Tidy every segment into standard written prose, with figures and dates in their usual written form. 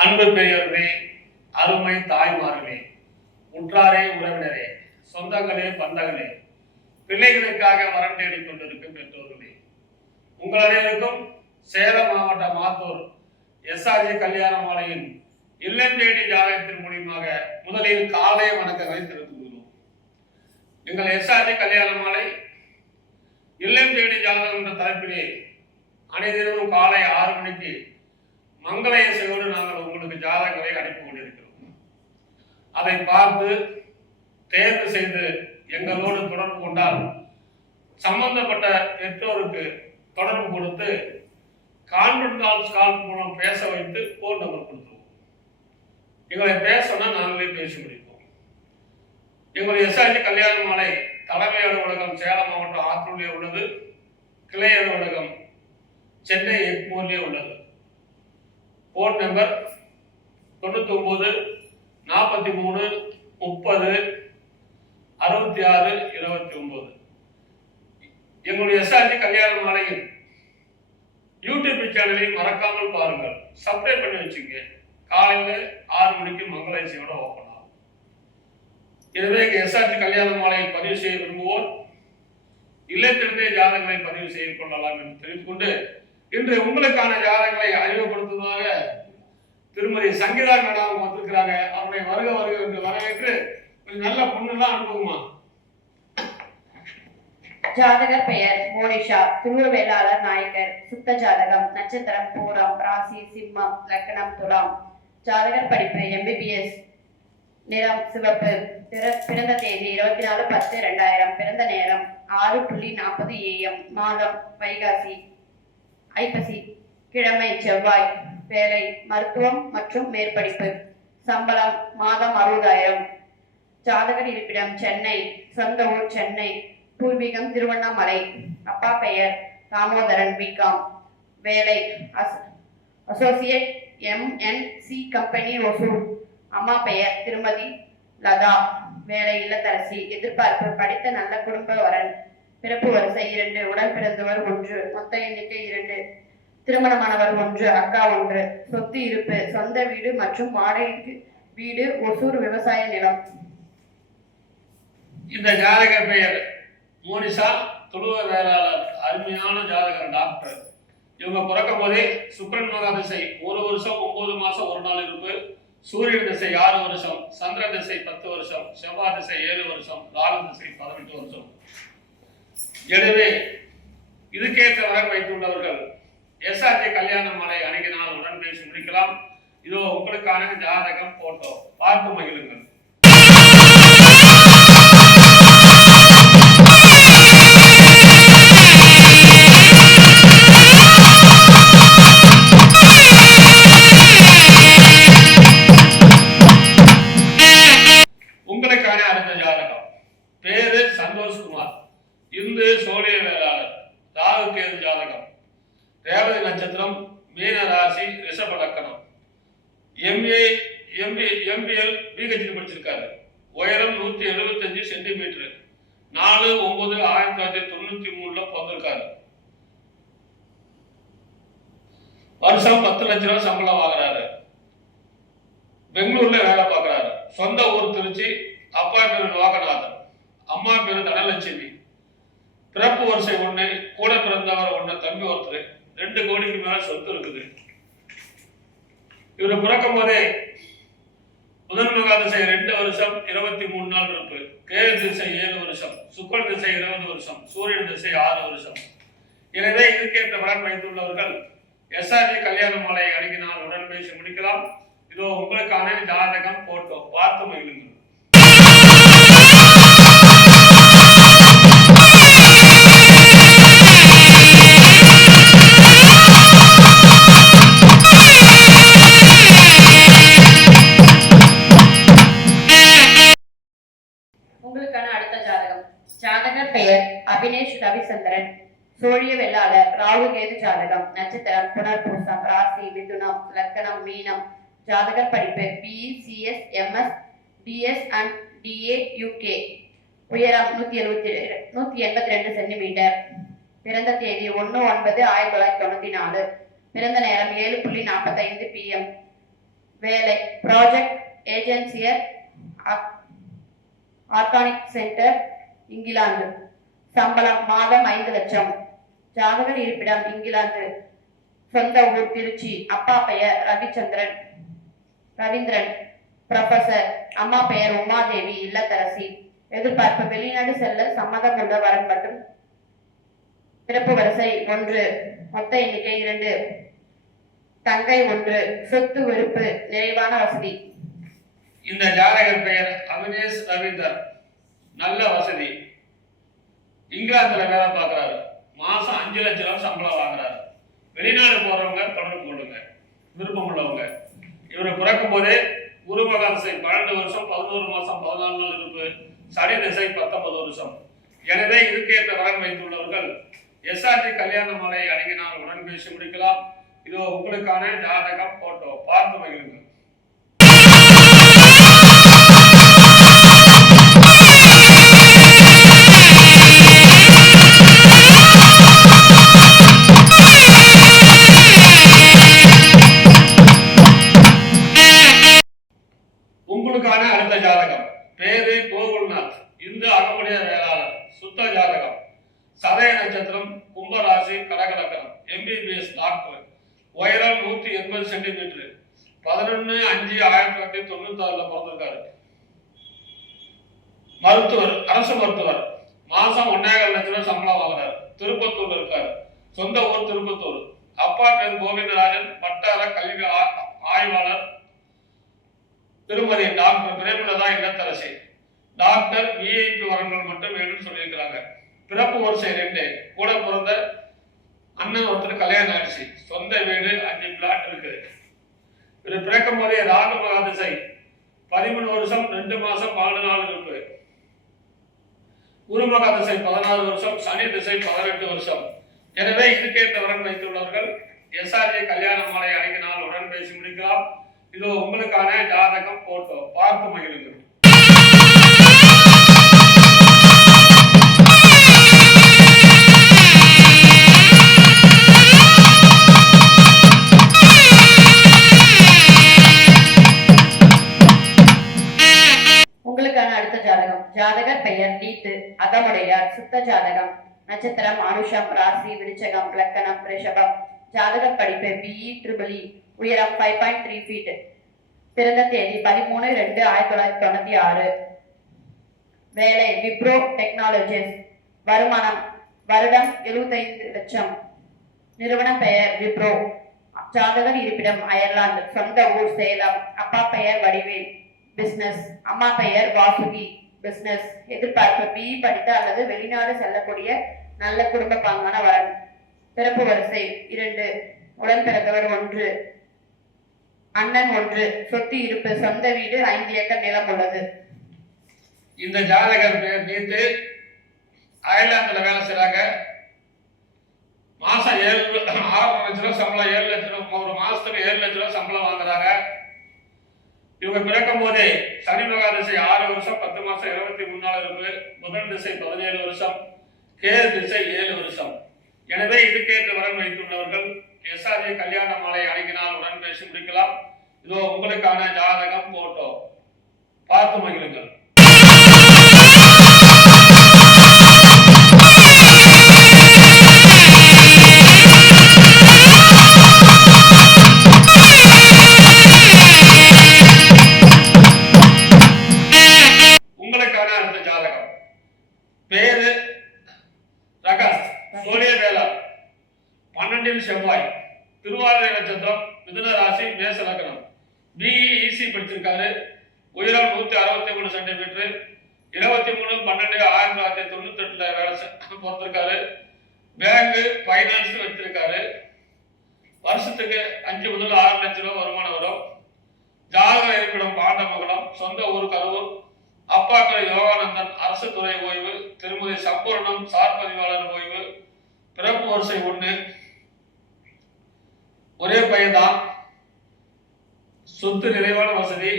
அன்பு பெரியவர்களே, அருமை தாய்மார்களே, உற்றாரே, உறவினரே, சொந்தங்களே, பந்தங்களே, பிள்ளைகளுக்காக வரம் தேடிக் கொண்டிருக்கும் பெற்றோர்களே, உங்கள் அனைவருக்கும் சேலம் மாவட்ட மாத்தூர் எஸ்ஆர்ஜி கல்யாண மாலையின் இல்லம் தேடி ஜாதகத்தின் மூலியமாக முதலில் காலை வணக்கங்களை தெரிவித்துக் கொள்கிறோம். எங்கள் எஸ்ஆர்ஜி கல்யாண மாலை இல்லம் தேடி ஜாதகம் என்ற தலைப்பிலே அனைவரும் காலை 6 மணிக்கு மங்கள இசையோடு நாங்கள் உங்களுக்கு ஜாதகங்களை அனுப்பி கொண்டிருக்கிறோம். அதை பார்த்து தேர்வு செய்து எங்களோடு தொடர்பு கொண்டால் சம்பந்தப்பட்ட பெற்றோருக்கு தொடர்பு கொடுத்து கான்ஃபரன்ஸ் கால் மூலம் பேச வைத்து போன் நம்பர் கொடுத்துருவோம். எங்களை பேசணும்னா நாங்களே பேசி முடிப்போம். எங்களுடைய எஸ்ஆர்ஜி கல்யாண மாலை தலைமை அலுவலகம் சேலம் மாவட்டம் ஆத்தூரிலே உள்ளது. கிளை அலுவலகம் சென்னை எக்மோர்லே உள்ளது. Phone number 99 43 30 66 29. எங்களுடைய எஸ்ஆர்ஜி கல்யாண மாலையின் யூடியூப் சேனலை மறக்காமல் பாருங்கள். சப்ஸ்கிரைப் பண்ணி வச்சுங்க. காலையில் 6 மணிக்கு மங்கள இசையோட ஓப்பன் ஆகும். எனவே எஸ்ஆர்ஜி கல்யாண மாலையை பதிவு செய்ய விரும்புவோர் இல்லத்திலிருந்தே ஜாதகங்களை பதிவு செய்து கொள்ளலாம் என்று தெரிவித்துக் கொண்டு இன்று உங்களுக்கான ஜாதகங்களை அறிமுகப்படுத்துவதாக திருமதி சங்கீதா மேடம் வந்திருக்கிறாங்க. அவருடைய வருக வருக என்று வரவேற்று ஒரு நல்ல பொண்ணுலாம் அனுப்புமா. ஜாதகர் பெயர் மோனிஷா, துணு வேளாளர் நாயக்கர், சுத்த ஜாதகம், நட்சத்திரம் பூரம், ராசி சிம்மம், லக்னம் துலாம். ஜாதகர் படிப்பு MBBS, நிறம் சிவப்பு, பிறந்த தேதி 24/10/2000, பிறந்த நேரம் 6:40 AM, மாதம் வைகாசி, ஐப்பசி, கிழமை செவ்வாய், வேலை மருத்துவம் மற்றும் மேற்படிப்பு, சம்பளம் மாதம் 60,000. ஜாதகர் இருப்பிடம் சென்னை, சொந்த ஊர் சென்னை, பூர்வீகம் திருவண்ணாமலை. அப்பா பெயர் தாமோதரன், பிகாம், வேலை அசோசியேட் MNC கம்பெனி ஒசூர். அம்மா பெயர் திருமதி லதா, வேலை இல்லத்தரசி. எதிர்பார்ப்பு படித்த நல்ல குடும்ப வரன். பிறப்பு வரிசை 2, உடன் பிறந்தவர் 1, மொத்த எண்ணிக்கை 2, திருமணமானவர் 1, அக்கா 1. சொத்து இருப்பு சொந்த வீடு மற்றும் வாடகைக்கு வீடு, ஒசூர் விவசாய நிலம். இந்த ஜாதகர் பெயர் மோனிஷா, துளுவ வேளாளர், அருமையான ஜாதகர், டாக்டர். இவங்க பிறக்கும் போதே சுக்கிரன் மகா திசை 1 வருஷம் 9 மாசம் 1 நாள் இருப்பு, சூரியன் திசை 6 வருஷம், சந்திர திசை 10 வருஷம், செவ்வாய் திசை 7 வருஷம், ராகு திசை 18 வருஷம். எனவே இதுக்கேற்ற வரன் வைத்துள்ளவர்கள் எஸ்ஆர்ஜி கல்யாண மாலை அணுகினால் உடன் பேசி முடிக்கலாம். இதோ உங்களுக்கான ஜாதகம் போட்டோ பார்த்து மகிழுங்கள். உங்களுக்கான அடுத்த ஜாதகம் பேரு சந்தோஷ்குமார், இந்து சோழிய வேளாளர், ராகு கேது ஜாதகம், ரேவதி நட்சத்திரம், மீன ராசி, ரிஷப லக்கணம். MBL பிஹெச்டி படிச்சிருக்காரு. உயரம் 175 சென்டிமீட்டர். 4/9/1993 பிறந்திருக்காரு. வருஷம் 10 லட்சம் ரூபாய் சம்பளம் வாங்குறாரு. பெங்களூர்ல வேலை பார்க்கிறாரு. சொந்த ஊர் திருச்சி. அப்பா பேரு லோகநாதன், அம்மா பேரு தனலட்சுமி. பிறப்பு வரிசை 1, கூட பிறந்தவர் 1, தம்பி ஒருத்தர். 2 கோடிக்கு மேல சொத்து இருக்குது. இவரு பிறக்கும் போதே புதன் மகா திசை 2 வருஷம் 23 நாள் இருப்பு, கேது திசை 7 வருஷம், சுக்கிரன் திசை 20 வருஷம், சூரியன் திசை 6 வருஷம். எனவே இதுக்கேற்ற பலன் வைத்துள்ளவர்கள் எஸ்ஆர்ஜி கல்யாண மாலை அணுகினால் உடன் பேசி முடிக்கலாம். இதோ உங்களுக்கான ஜாதகம் போட்டோ பார்த்து மகிழுங்கள். உங்களுக்கான அடுத்த ஜாதகம். ஜாதகர் பெயர் அபினேஷ் ரவிச்சந்திரன், சோழிய வெள்ளாளர், ராகு கேது ஜாதகம், நட்சத்திரம் புனர்பூசம், ராசி மிதுனம், லக்கணம் மீனம். ஜாதகர் படிப்பு BE CS MS DS and DA UK. உயரம் 182 சென்டிமீட்டர். பிறந்த தேதி 1/9/1994. பிறந்த நேரம் 7:45 PM. வேலை ப்ராஜெக்ட் ஏஜென்சியர் ஆர்கானிக் சென்டர் இங்கிலாந்து. சம்பளம் மாதம் 5 லட்சம். ஜாதகர் இருப்பிடம் இங்கிலாந்து. சொந்த ஊர் திருச்சி. அப்பா பெயர் ரவீந்திரன் ப்ரொஃபசர். அம்மா பெயர் உமாதேவி இல்லத்தரசி. எதிர்பார்ப்பு வெளிநாடு செல்ல சம்மதம் உள்ள வரன் மற்றும் பிறப்பு வரிசை 1, மொத்த எண்ணிக்கை 2, தங்கை 1, சொத்து விருப்பு நிறைவான வசதி. இந்த ஜாதகர் பெயர் அவினேஷ் ரவீந்தர். நல்ல வசதி. இங்கிலாந்துல வேலை பார்க்கிறாரு. மாசம் 5 லட்சம் ரூபாய் சம்பளம் வாங்குறாரு. வெளிநாடு போறவங்க தொடர்பு கொள்ளுங்க விருப்பம் உள்ளவங்க. இவர் பிறக்கும் போதே குருமக திசை 12 வருஷம் 11 மாசம் 14 நாள் இருப்பு. சனி திசை 19 வருஷம். எனவே இதுக்கேற்ற வரன் வைத்துள்ளவர்கள் எஸ்ஆர்டி கல்யாண மாலை அணுகினால் உடன் பேசி முடிக்கலாம். இதோ உங்களுக்கான ஜாதகம் போட்டோ பார்த்து மகிழுங்கள். உங்களுக்கான அடுத்த ஜாதகம். பேரு கோகுல்நாத். இந்து அகமுடைய வேளாளர். சுத்த ஜாதகம். சதய நட்சத்திரம். கும்பராசி. கடகலக்கணம். MBBS doctor. உயரம் 180 சென்டிமீட்டர். 11/5/1996 பிறந்திருக்காரு. மருத்துவர். அரசு மருத்துவர். மாசம் 1.5 லட்சம் ரூபாய் சம்பளம் வாங்குறாரு. திருப்பத்தூர்ல இருக்காரு. சொந்த ஊர் திருப்பத்தூர். அப்பா பேர் கோவிந்தராஜன். வட்டார கல்வி ஆய்வாளர். திருமதி டாக்டர் பிரேமலதா இல்லத்தரசி. டாக்டர் VIP வரன்கள் மட்டும் வேணும்னு சொல்லியிருக்கிறாங்க. பிறப்பு வரிசை 2. கூட பிறந்த அண்ணன் ஒருத்தர் கல்யாணம் ஆயிடுச்சு. சொந்த வீடு 5 பிளாட் இருக்கு. இது பிறக்கும் போதே ராகு மகா திசை 13 வருஷம் 2 மாசம் 14 நாள் இருப்பு. குருமகா திசை 16 வருஷம். சனி திசை 18 வருஷம். எனவே இதுக்கேற்ற வரன் வைத்துள்ளவர்கள் எஸ்ஆர்ஜி கல்யாண மாலை அணுகினால் உடன் பேசி முடிக்கலாம். இதோ உங்களுக்கான ஜாதகம் போட்டோ பார்த்து மகிழுங்கள். உங்களுக்கான அடுத்த ஜாதகம். ஜாதகர் பெயர் நீத்து அகமுடையார். சுத்த ஜாதகம். நட்சத்திரம் அனுஷம். ராசி விருச்சகம். லக்கணம் ரிஷபம். ஜாதகர் படிப்பு BE EEE. உயரம் 5.3 feet. பிறந்த தேதி 13/2/1996. வேலை விப்ரோ டெக்னாலஜிஸ். வருமானம் வருடம் 75 லட்சம். நிறுவனம் பெயர் விப்ரோ. ஜாதகர் இருப்பிடம் அயர்லாந்து. சொந்த ஊர் சேலம். அப்பா பெயர் வடிவேல் பிசினஸ். அம்மா பெயர் வாசுகி பிசினஸ். எதிர்பார்ப்பு BE படித்த அல்லது வெளிநாடு செல்லக்கூடிய நல்ல குடும்ப பாங்கான வரன். பிறப்பு வரிசை 2. உடன் பிறந்தவர் 1, அண்ணன் 1. சொத்து இருப்பு சொந்த வீடு 5 ஏக்கர் நிலம் உள்ளது. இந்த ஜாதகர் பேர் நீத்து. அயர்லாந்துல வேலை செய்றாங்க. மாசம் 6 லட்சம் ரூபாய் சம்பளம். 7 லட்சம் ரூபாய் ஒரு மாசத்துக்கு 7 லட்சம் ரூபாய் சம்பளம் வாங்குறாங்க. இவங்க பிறக்கும் போதே சனி மகா திசை 6 வருஷம் 10 மாசம் 23 நாள் இருப்பு. புதன் திசை 17 வருஷம். கேது திசை 7 வருஷம். எனவே இதுக்கேற்ற வரன் வைத்துள்ளவர்கள் எஸ்ஆர்ஜி கல்யாண மாலை அணுகினால் உடன் பேசி முடிக்கலாம். இதோ உங்களுக்கான ஜாதகம் போட்டோ பார்த்து மகிழுங்கள். உங்களுக்கான அடுத்த ஜாதகம். பேரு ரகாஸ். சோழிய வேளா. 12 செவ்வாய். திருவாதிரை நட்சத்திரம். மிதுன ராசி. மேச லக்னம். BE EC படிச்சிருக்காரு. உயரம் 163 சென்டிமீட்டர். 23/12/1998 வேலை பிறந்திருக்காரு. பேங்க் பைனான்ஸ் வச்சிருக்காரு. வருஷத்துக்கு 5 முதல் 6 லட்சம் ரூபாய் வருமானம் வரும். ஜாதக இருப்பிடம் பாண்டமங்கலம். சொந்த ஊர் கரூர். அப்பாக்கள் யோகானந்தன் அரசு துறை ஓய்வு. திருமதி சம்பூர்ணம் சார் பதிவாளர் ஓய்வு. பிறப்பு வரிசை 1. ஒரே பையன் தான். சொத்து நிறைவான வசதி.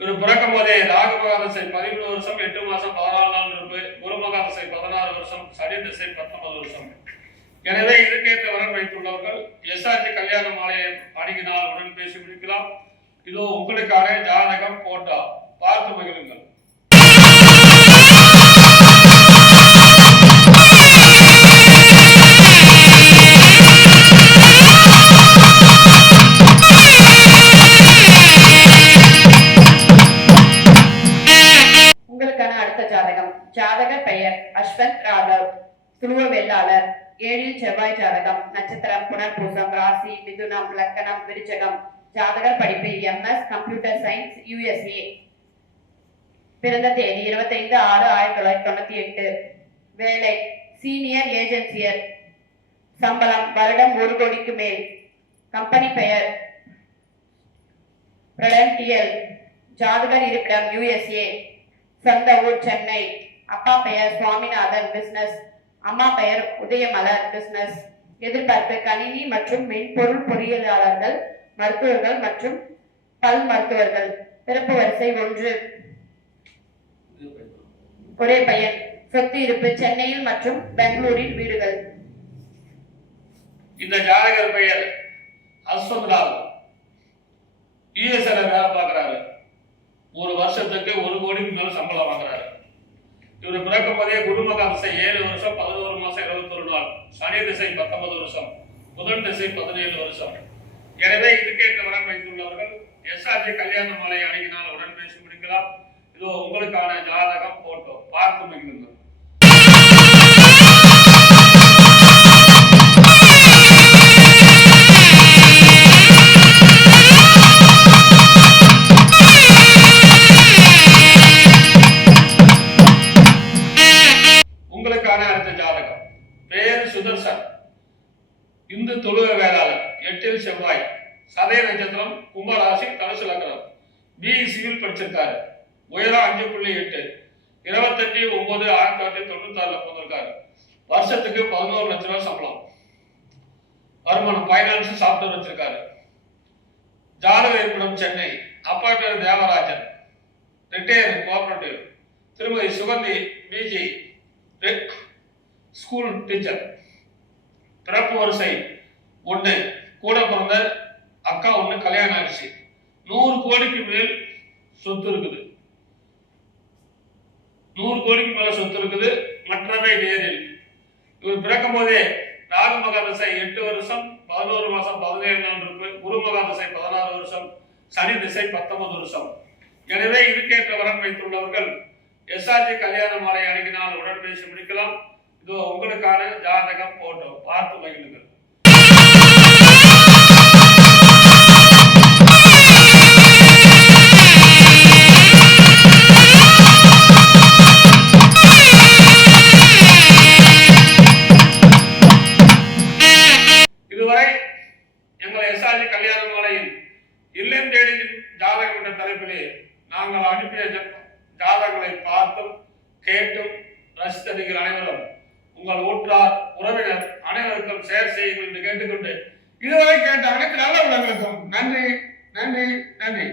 இவர் பிறக்கும் போதே ராகு மகா திசை 13 வருஷம் 8 மாசம் 14 நாள் இருப்பு. குரு மகா திசை 16 வருஷம். சனி திசை 19 வருஷம். எனவே இதற்கேற்ற வரன் வைத்துள்ளவர்கள் எஸ்ஆர்ஜி கல்யாண மாலையை அணுகினால் உடன் பேசி முடிக்கலாம். இதோ உங்களுக்கான ஜாதகம் போட்டோ பார்த்து மகிழுங்கள். உங்களுக்கான அடுத்த ஜாதகம். ஜாதகர் பெயர் அஸ்வந்த் ராதவ், துருவ வெள்ளாளர், 7 செவ்வாய் ஜாதகம், நட்சத்திரம் புனர்பூசம், ராசி மிதுனம், லக்கணம் விருச்சகம். ஜாதகர் படிப்பு MS கம்ப்யூட்டர் சயின்ஸ், USA. பிறந்த தேதி 25/6/1998. வேலை சீனியர் ஏஜென்சியர். சம்பளம் வருடம் 1 கோடிக்கு மேல். கம்பெனி பெயர் பிரடன்டியல். ஜாதகர் இருப்பிடம் USA. சொந்த ஊர் சென்னை. அப்பா பெயர் சுவாமிநாதன், பிசினஸ். அம்மா பெயர் உதயமலர், பிசினஸ். எதிர்பார்ப்பு கணினி மற்றும் மென்பொருள் பொறியியலாளர்கள், மருத்துவர்கள் மற்றும் பல் மருத்துவர்கள். பிறப்பு வரிசை 1. ஒரே பையன். சொத்து இருப்பு சென்னையில் மற்றும் பெங்களூரில் வீடுகள். இந்த ஜாதகர் பெயர் அஸ்வந்த் ராவ். யுஎஸ்ல வேலை பார்க்கிறாரு. 1 வருஷத்துக்கு 1 கோடிக்கு மேல சம்பளம் வாங்குறாரு. இவர் பிறக்கும் போதே குருமகா திசை 7 வருஷம் 11 மாசம் 21 நாள், சனி திசை 19 வருஷம், புதன் திசை 17 வருஷம். எனவே இதுக்கேற்ற வரன் வைத்துள்ளவர்கள் எஸ்ஆர்ஜி கல்யாண மாலை அணுகினால் உடன் பேசி முடிக்கலாம். இதோ உங்களுக்கான ஜாதகம் போட்டோ பார்த்து மகிழுங்கள். உங்களுக்கான அடுத்த ஜாதகம். பெயர் சுதர்சன், இந்து தொழுக வேளாளர், 8 செவ்வாய், சதய நட்சத்திரம், கும்பராசி, தனுசு லக்னம். BE சிவில் படிச்சிருக்காரு. உயரம் 5.8. 25/9/1996 பிறந்திருக்காரு. வருஷத்துக்கு 11 லட்சம் ரூபாய் சம்பளம். வருமானம் பைனான்ஸ் சாஃப்ட்வேர் வச்சிருக்காரு. ஜாதக இருப்பிடம் சென்னை. அப்பா பேர் தேவராஜன், ரிட்டையர் கோஆபரேட்டிவ். திருமதி சுகந்தி BG, ஸ்கூல் டீச்சர். பிறப்பு வரிசை 1. கூட பிறந்த அக்கா 1 கல்யாணம் ஆயிடுச்சு. 100 கோடிக்கு மேல் சொத்து இருக்குது. 100 கோடிக்கு மேல சொத்து இருக்குது. மற்றவை நேரில். இவர் பிறக்கும் போதே ராகு மகா திசை 8 வருஷம் 11 மாசம் 17 நாள் இருக்கு. குரு மகா திசை 16 வருஷம், சனி திசை 19 வருஷம். எனவே இதுக்கேற்ற வரன் வைத்துள்ளவர்கள் எஸ்ஆர்ஜி கல்யாண மாலை அணுகினால் உடன் பேசி முடிக்கலாம். இதோ உங்களுக்கான ஜாதகம் போட்டோ பார்த்து மகிழுங்கள். இதுவரை எங்கள் எஸ்ஆர்ஜி கல்யாண மாலையில் இல்லம் தேடி ஜாதகம் என்ற தலைப்பிலே நாங்கள் அனுப்பிய ஜாதகங்களை பார்த்தும் கேட்டும் ரசித்த நீங்கள் அனைவரும் உங்கள் ஊற்றார் உறவினர் அனைவருக்கும் ஷேர் செய்யுங்கள் என்று கேட்டுக்கொண்டு இதுவரை கேட்ட அனைத்து நல்ல உள்ளங்களுக்கும் நன்றி நன்றி நன்றி.